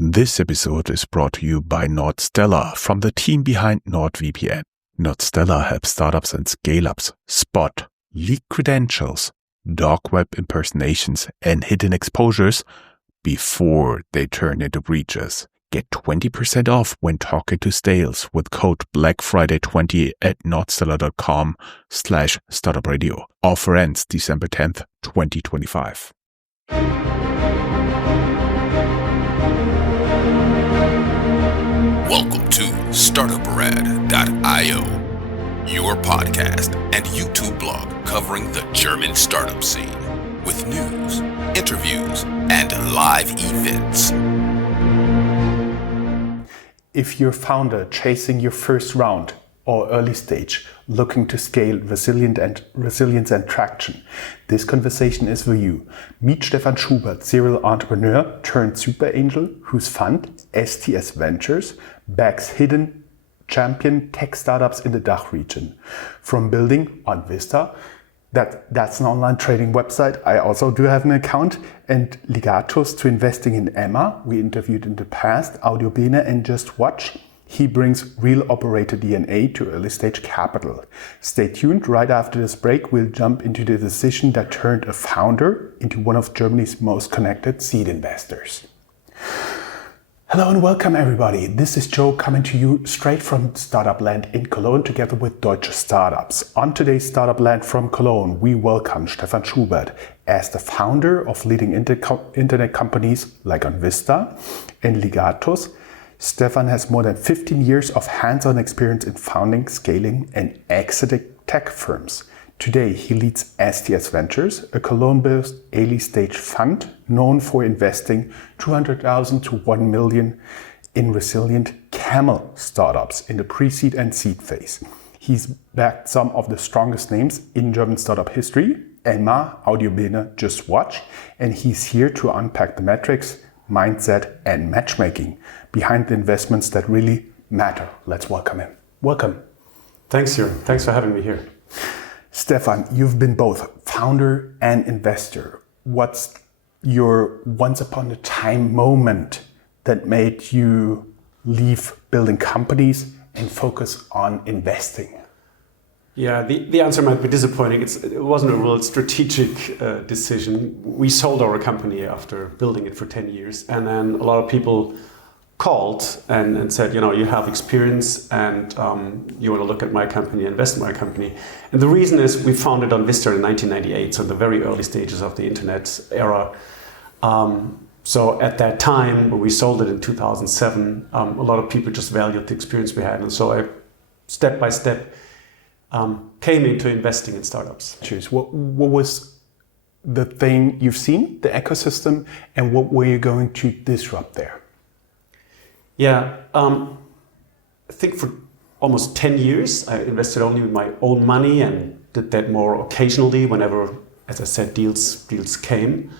This episode is brought to you by Nordstella from the team behind NordVPN. Nordstella helps startups and scale-ups spot, leak credentials, dark web impersonations, and hidden exposures before they turn into breaches. Get 20% off when talking to sales with code BlackFriday20 at nordstella.com/startupradio. Offer ends December 10th, 2025. Welcome to Startuprad.io, your podcast and YouTube blog covering the German startup scene with news, interviews, and live events. If you're a founder chasing your first round or early stage, looking to scale resilience and traction, this conversation is for you. Meet Stephan Schubert, serial entrepreneur turned super angel, whose fund, STS Ventures, backs hidden champion tech startups in the DACH region. From building OnVista, that's an online trading website, I also do have an account, and Ligatus, to investing in Emma, we interviewed in the past, Audiobene and Just Watch. He brings real operator DNA to early stage capital. Stay tuned. Right after this break, we'll jump into the decision that turned a founder into one of Germany's most connected seed investors. Hello and welcome everybody. This is Joe coming to you straight from Startup Land in Cologne together with Deutsche Startups. On today's Startup Land from Cologne, we welcome Stephan Schubert as the founder of leading internet companies like OnVista and Ligatus. Stephan has more than 15 years of hands-on experience in founding, scaling, and exiting tech firms. Today, he leads STS Ventures, a Cologne-based early-stage fund known for investing $200,000 to $1 million in resilient Camel startups in the pre-seed and seed phase. He's backed some of the strongest names in German startup history, Emma, Audiobene, Just Watch, and he's here to unpack the metrics, mindset, and matchmaking behind the investments that really matter. Let's welcome him. Welcome. Thanks, Jürgen. Thanks for having me here. Stephan, you've been both founder and investor. What's your once upon a time moment that made you leave building companies and focus on investing? Yeah, the answer might be disappointing. It wasn't a real strategic decision. We sold our company after building it for 10 years. And then a lot of people called and said, you have experience and you want to look at my company, invest in my company. And the reason is we founded OnVista in 1998, so the very early stages of the internet era. So at that time, when we sold it in 2007, a lot of people just valued the experience we had. And so I, step by step, came into investing in startups. What was the thing you've seen, the ecosystem, and what were you going to disrupt there? Yeah, I think for almost 10 years, I invested only with my own money and did that more occasionally whenever, as I said, deals came.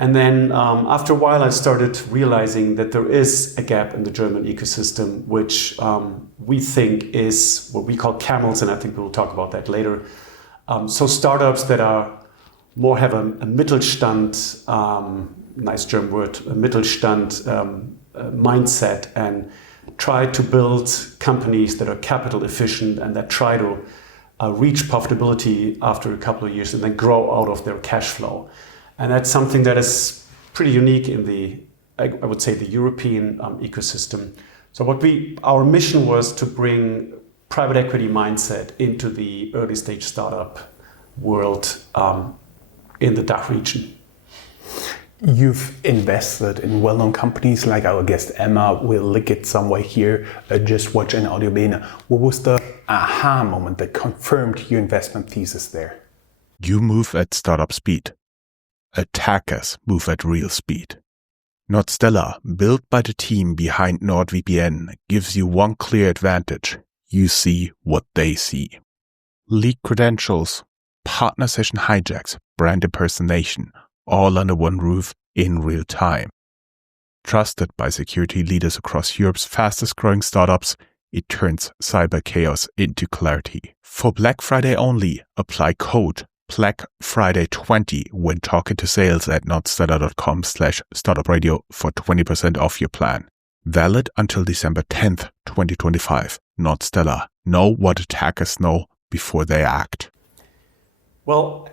And then after a while, I started realizing that there is a gap in the German ecosystem, which we think is what we call camels, and I think we'll talk about that later. So startups that are more have a Mittelstand, nice German word, a Mittelstand mindset, and try to build companies that are capital efficient and that try to reach profitability after a couple of years and then grow out of their cash flow. And that's something that is pretty unique in I would say, the European ecosystem. So our mission was to bring private equity mindset into the early stage startup world in the DACH region. You've invested in well-known companies like our guest Emma, we'll link it somewhere here, Just Watch and Audiobene. What was the aha moment that confirmed your investment thesis there? You move at startup speed. Attackers move at real speed. Nordstella, built by the team behind NordVPN, gives you one clear advantage. You see what they see. Leaked credentials, partner session hijacks, brand impersonation, all under one roof in real time. Trusted by security leaders across Europe's fastest growing startups, it turns cyber chaos into clarity. For Black Friday only, apply code Black Friday 20 when talking to sales at notstellar.com/startupradio for 20% off your plan. Valid until December 10th, 2025. Not Stellar. Know what attackers know before they act. Well,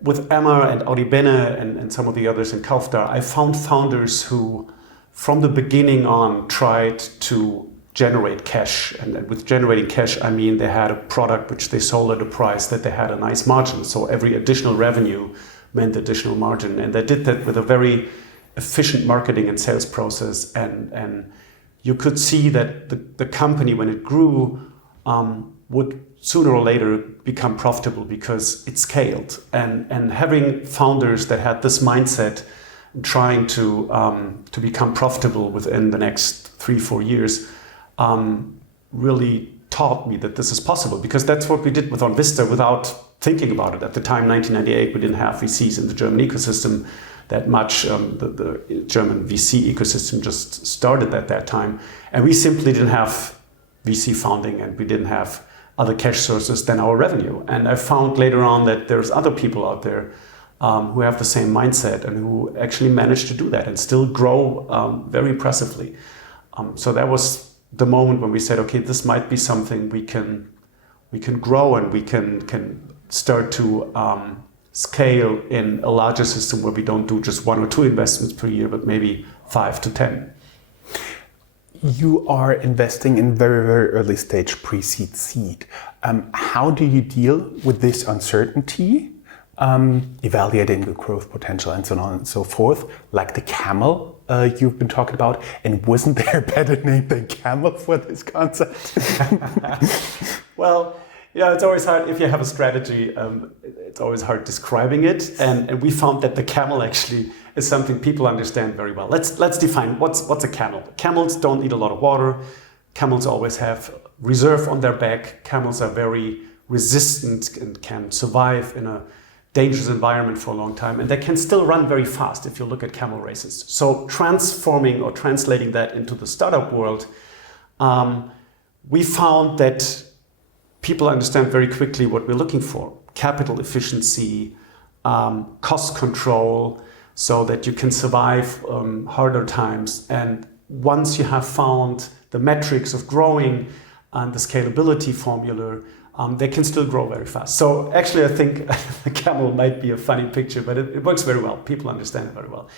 with Emma and Audi Bene and some of the others in Kaufda, I found founders who, from the beginning on, tried to generate cash. And with generating cash, I mean they had a product which they sold at a price that they had a nice margin. So every additional revenue meant additional margin. And they did that with a very efficient marketing and sales process. And you could see that the company, when it grew, would sooner or later become profitable because it scaled. And having founders that had this mindset, trying to become profitable within the next 3-4 years, really taught me that this is possible, because that's what we did with OnVista without thinking about it. At the time, 1998, we didn't have VCs in the German ecosystem that much. The German VC ecosystem just started at that time. And we simply didn't have VC funding, and we didn't have other cash sources than our revenue. And I found later on that there's other people out there who have the same mindset and who actually managed to do that and still grow very impressively. So that was the moment when we said, okay, this might be something we can grow, and we can start to scale in a larger system where we don't do just 1 or 2 investments per year, but maybe 5 to 10. You are investing in very, very early stage pre-seed seed. How do you deal with this uncertainty, evaluating the growth potential and so on and so forth, like the Camel you've been talking about? And wasn't there a better name than Camel for this concept? Well, it's always hard if you have a strategy. It's always hard describing it, and we found that the camel actually is something people understand very well. Let's define what's a camel. Camels don't eat a lot of water. Camels always have reserve on their back. Camels are very resistant and can survive in a dangerous environment for a long time, and they can still run very fast if you look at camel races. So transforming or translating that into the startup world, we found that people understand very quickly what we're looking for: capital efficiency, cost control, so that you can survive harder times. And once you have found the metrics of growing and the scalability formula, they can still grow very fast. So actually, I think the camel might be a funny picture, but it works very well. People understand it very well.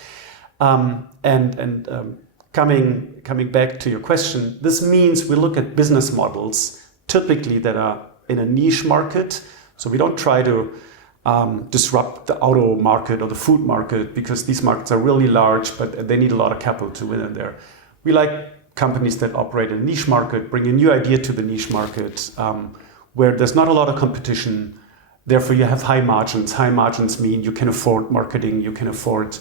Coming back to your question, this means we look at business models typically that are in a niche market. So we don't try to disrupt the auto market or the food market, because these markets are really large, but they need a lot of capital to win in there. We like companies that operate in a niche market, bring a new idea to the niche market, where there's not a lot of competition. Therefore, you have high margins. High margins mean you can afford marketing, you can afford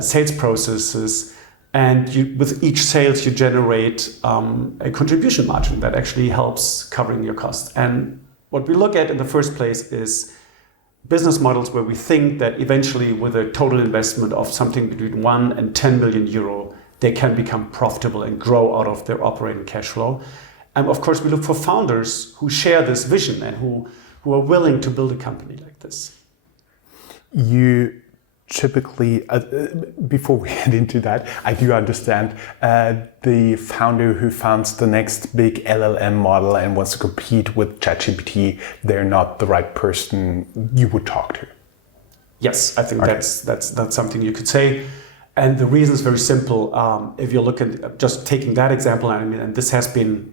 sales processes, and with each sales you generate a contribution margin that actually helps covering your costs. And what we look at in the first place is business models where we think that eventually, with a total investment of something between 1 and 10 million euro, they can become profitable and grow out of their operating cash flow. And of course, we look for founders who share this vision and who are willing to build a company like this. You typically, before we head into that, I do understand the founder who founds the next big LLM model and wants to compete with ChatGPT, they're not the right person you would talk to. Yes, I think that's something you could say. And the reason is very simple. If you look at just taking that example, I mean, and this has been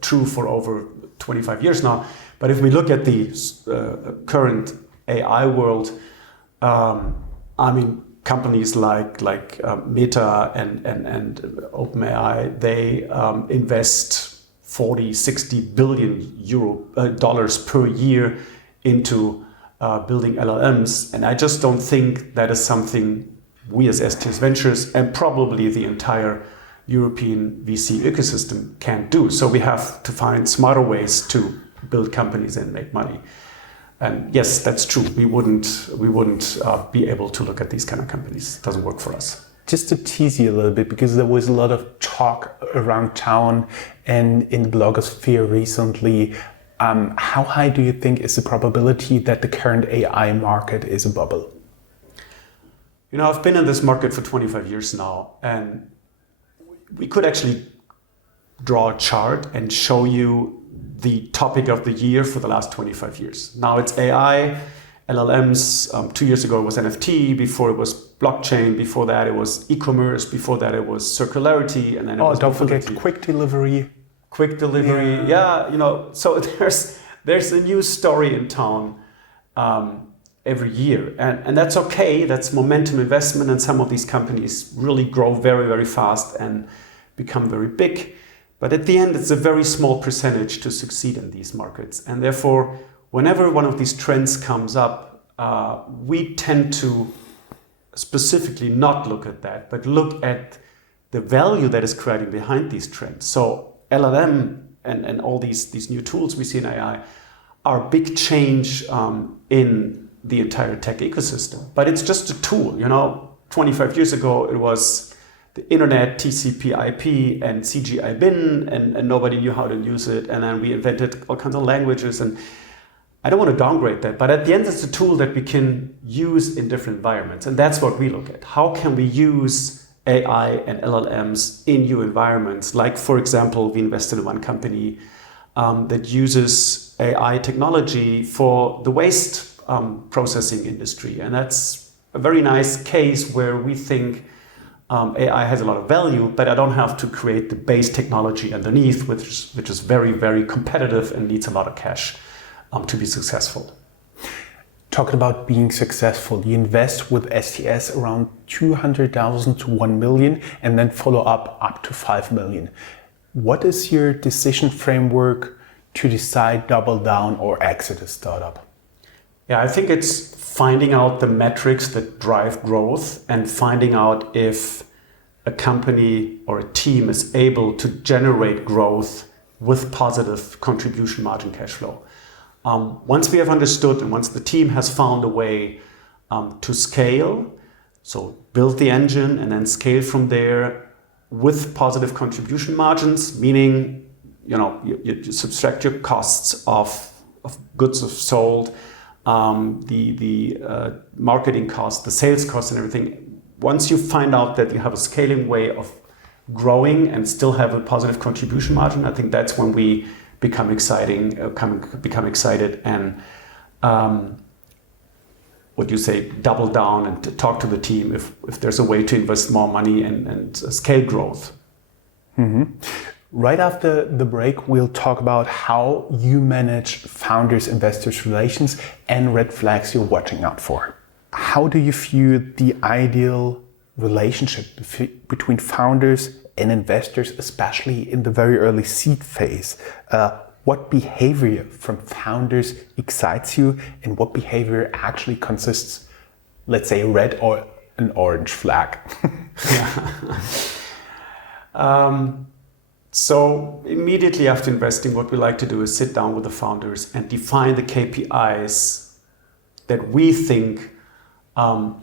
true for over 25 years now. But if we look at the current AI world, I mean, companies like Meta and OpenAI, they invest 40-60 billion dollars per year into building LLMs, and I just don't think that is something we as STS Ventures and probably the entire European VC ecosystem can do. So we have to find smarter ways to build companies and make money. And yes, that's true. We wouldn't be able to look at these kind of companies. It doesn't work for us. Just to tease you a little bit, because there was a lot of talk around town and in the blogosphere recently How high do you think is the probability that the current AI market is a bubble? You know, I've been in this market for 25 years now, and we could actually draw a chart and show you the topic of the year for the last 25 years. Now it's AI, LLMs. 2 years ago it was NFT, before it was blockchain, before that it was e-commerce, before that it was circularity, and then it was don't forget quick delivery. Quick delivery, yeah, you know, so there's a new story in town every year, and that's okay. That's momentum investment, and some of these companies really grow very, very fast and become very big. But at the end, it's a very small percentage to succeed in these markets, and therefore, whenever one of these trends comes up, we tend to specifically not look at that, but look at the value that is creating behind these trends. So LLM and all these new tools we see in AI are a big change in the entire tech ecosystem. But it's just a tool, you know. 25 years ago, it was the internet, TCP IP and CGI bin, and nobody knew how to use it. And then we invented all kinds of languages. And I don't want to downgrade that, but at the end, it's a tool that we can use in different environments. And that's what we look at. How can we use AI and LLMs in new environments? Like, for example, we invested in one company that uses AI technology for the waste processing industry. And that's a very nice case where we think AI has a lot of value, but I don't have to create the base technology underneath, which is very, very competitive and needs a lot of cash to be successful. Talking about being successful, you invest with STS around 200,000 to 1 million and then follow up to 5 million. What is your decision framework to decide double down or exit a startup? Yeah, I think it's finding out the metrics that drive growth and finding out if a company or a team is able to generate growth with positive contribution margin cash flow. Once we have understood and once the team has found a way to scale, so build the engine and then scale from there with positive contribution margins, meaning, you know, you subtract your costs of goods sold, the marketing costs, the sales costs and everything. Once you find out that you have a scaling way of growing and still have a positive contribution margin, I think that's when we become excited and what you say, double down and to talk to the team if there's a way to invest more money and scale growth. Mm-hmm. Right after the break, we'll talk about how you manage founders, investors relations and red flags you're watching out for. How do you view the ideal relationship between founders and investors, especially in the very early seed phase? What behavior from founders excites you and what behavior actually consists, let's say, a red or an orange flag? So immediately after investing, what we like to do is sit down with the founders and define the KPIs that we think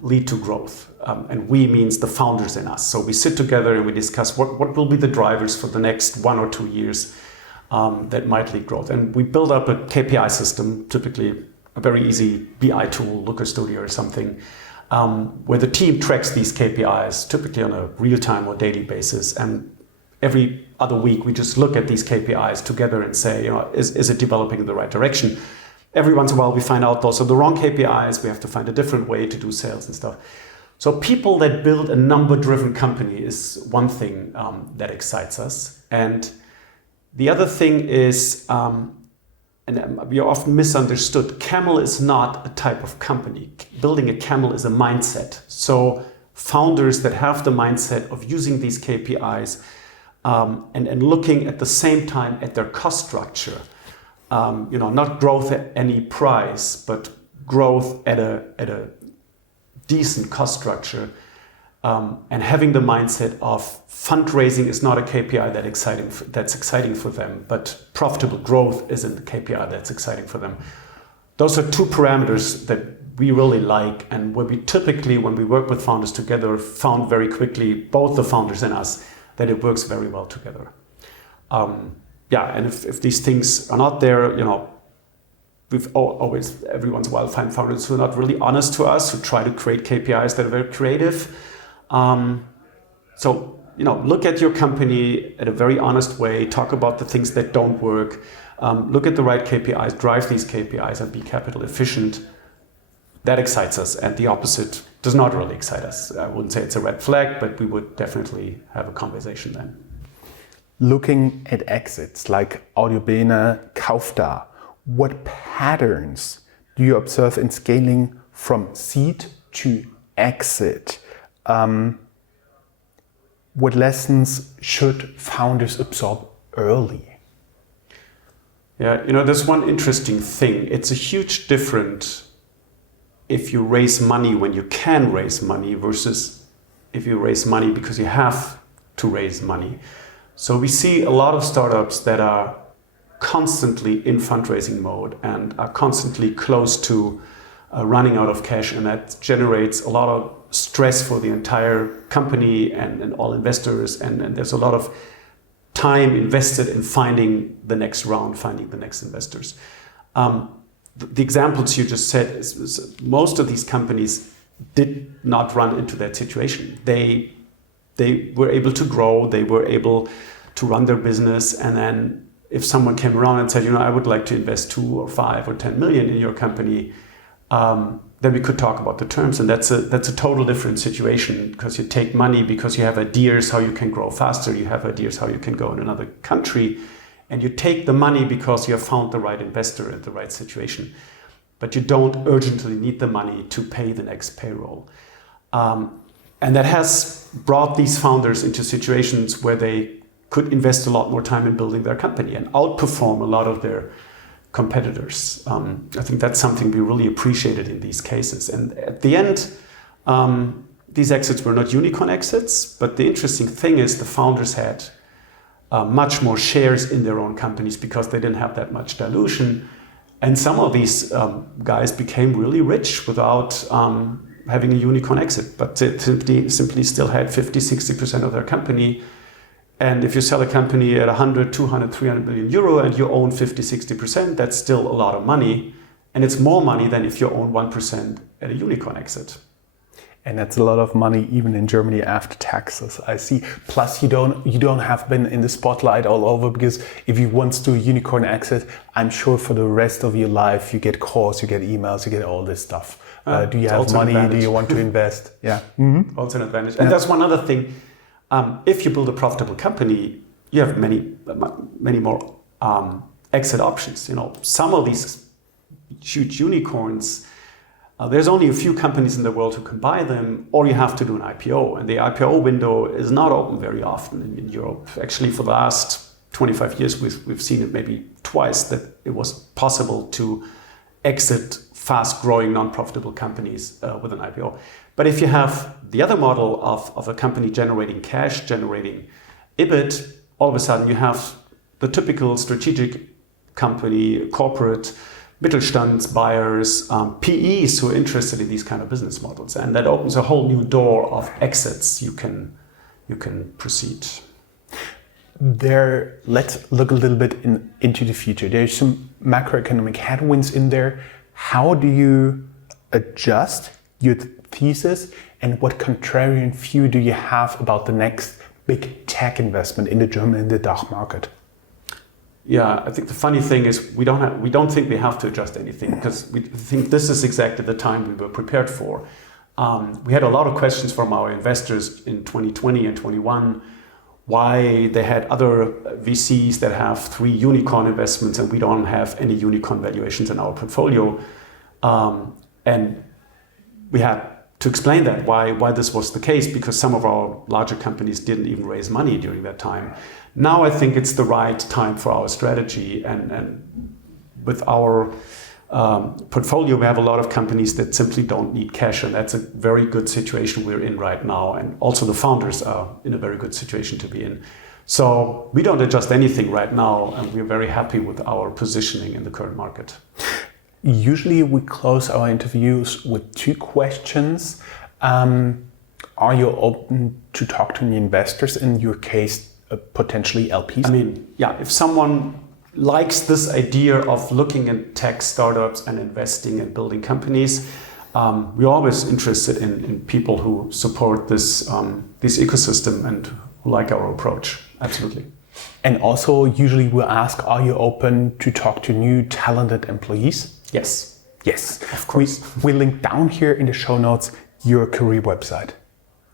lead to growth. And we means the founders in us. So we sit together and we discuss what will be the drivers for the next 1 or 2 years that might lead growth. And we build up a KPI system, typically a very easy BI tool, Looker Studio or something, where the team tracks these KPIs, typically on a real-time or daily basis. And every other week, we just look at these KPIs together and say, you know, is it developing in the right direction? Every once in a while, we find out those are the wrong KPIs. We have to find a different way to do sales and stuff. So people that build a number-driven company is one thing that excites us. And the other thing is, and we are often misunderstood, Camel is not a type of company. Building a camel is a mindset. So founders that have the mindset of using these KPIs and looking at the same time at their cost structure, you know, not growth at any price, but growth at a decent cost structure, and having the mindset of fundraising is not a KPI that's exciting for them, but profitable growth isn't the KPI that's exciting for them. Those are two parameters that we really like, and where we typically, when we work with founders together, found very quickly, both the founders and us, that it works very well together. and if these things are not there, we've always, every once in a while, find founders who are not really honest to us, who try to create KPIs that are very creative. So, look at your company in a very honest way, talk about the things that don't work, look at the right KPIs, drive these KPIs and be capital efficient. That excites us, and the opposite does not really excite us. I wouldn't say it's a red flag, but we would definitely have a conversation then. Looking at exits like Audiobene, Kaufda, what patterns do you observe in scaling from seed to exit? What lessons should founders absorb early? Yeah, there's one interesting thing. It's a huge difference if you raise money when you can raise money versus if you raise money because you have to raise money. So we see a lot of startups that are constantly in fundraising mode and are constantly close to running out of cash, and that generates a lot of stress for the entire company and all investors, and there's a lot of time invested in finding the next round, finding the next investors. The examples you just said is most of these companies did not run into that situation. They were able to grow, they were able to run their business, and then if someone came around and said, I would like to invest 2 or 5 or 10 million in your company, then we could talk about the terms. And that's a total different situation, because you take money because you have ideas how you can grow faster, you have ideas how you can go in another country, and you take the money because you have found the right investor at the right situation. But you don't urgently need the money to pay the next payroll. And that has brought these founders into situations where they could invest a lot more time in building their company and outperform a lot of their competitors. I think that's something we really appreciated in these cases. And at the end, these exits were not unicorn exits, but the interesting thing is the founders had much more shares in their own companies because they didn't have that much dilution. And some of these guys became really rich without having a unicorn exit, but they simply still had 50-60% of their company. And if you sell a company at 100, 200, 300 million euro and you own 50-60%, that's still a lot of money. And it's more money than if you own 1% at a unicorn exit. And that's a lot of money even in Germany after taxes, I see. Plus you don't have been in the spotlight all over, because if you once do a unicorn exit, I'm sure for the rest of your life you get calls, you get emails, you get all this stuff. Do you have money? Do you want to invest? Yeah. Mm-hmm. Also an advantage. And that's one other thing. If you build a profitable company, you have many more exit options. Some of these huge unicorns, there's only a few companies in the world who can buy them, or you have to do an IPO. And the IPO window is not open very often in Europe. Actually, for the last 25 years, we've seen it maybe twice that it was possible to exit fast-growing, non-profitable companies with an IPO. But if you have the other model of a company generating cash, generating EBIT, all of a sudden you have the typical strategic company, corporate, Mittelstand buyers, PEs who are interested in these kind of business models. And that opens a whole new door of exits you can proceed. Let's look a little bit into the future. There's some macroeconomic headwinds in there. How do you adjust your thesis, and what contrarian view do you have about the next big tech investment in the German and the DACH market? Yeah, I think the funny thing is we don't think we have to adjust anything, because we think this is exactly the time we were prepared for. We had a lot of questions from our investors in 2020 and 21, why they had other VCs that have 3 unicorn investments and we don't have any unicorn valuations in our portfolio. And we had to explain that, why this was the case, because some of our larger companies didn't even raise money during that time. Now I think it's the right time for our strategy, and with our portfolio we have a lot of companies that simply don't need cash, and that's a very good situation we're in right now, and also the founders are in a very good situation to be in. So we don't adjust anything right now, and we're very happy with our positioning in the current market. Usually we close our interviews with 2 questions. Are you open to talk to the investors? In your case, potentially LPs? I mean, yeah, if someone likes this idea of looking at tech startups and investing and building companies, we're always interested in people who support this ecosystem and who like our approach. Absolutely. And also, usually we'll ask, are you open to talk to new talented employees? Yes. Yes. Of course. We link down here in the show notes your career website.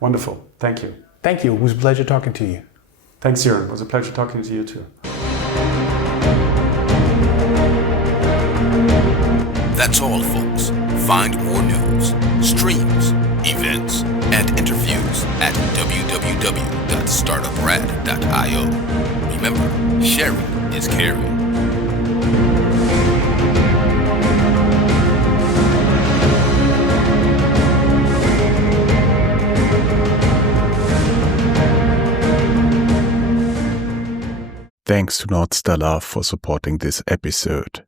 Wonderful. Thank you. Thank you. It was a pleasure talking to you. Thanks, Jörn. It was a pleasure talking to you too. That's all, folks. Find more news, streams, events, and interviews at www.startuprad.io. Remember, sharing is caring. Thanks to Nordstellar for supporting this episode.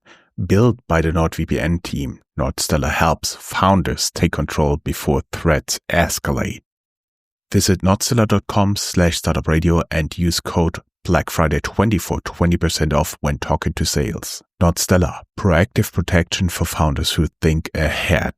Built by the NordVPN team, Nordstellar helps founders take control before threats escalate. Visit nordstellar.com/startupradio and use code BlackFriday20 for 20% off when talking to sales. Nordstellar, proactive protection for founders who think ahead.